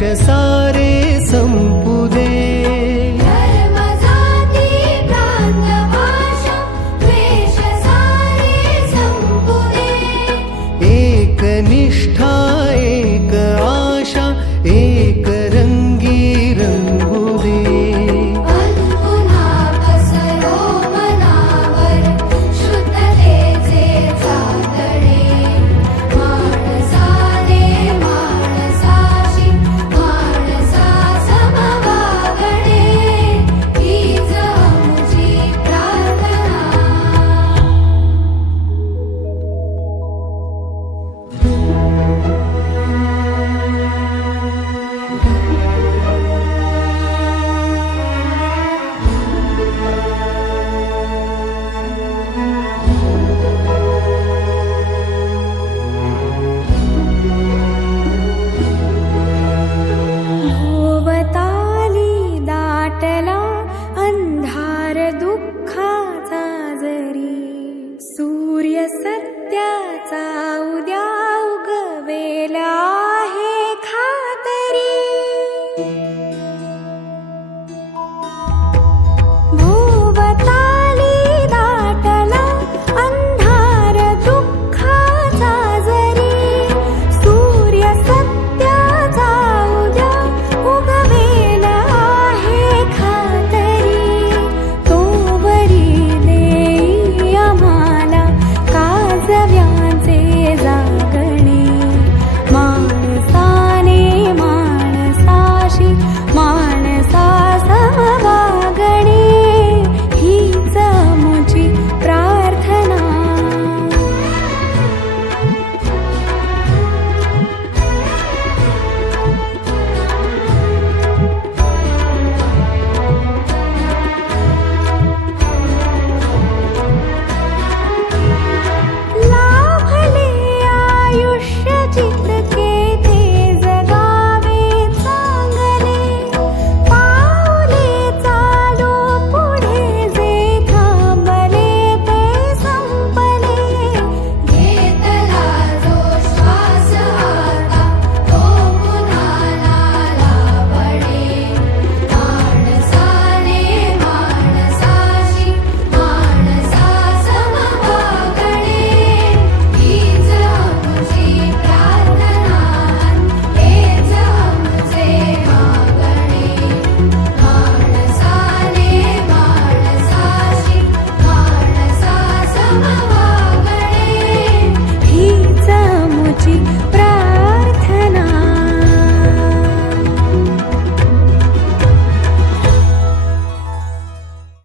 सारे सम्पू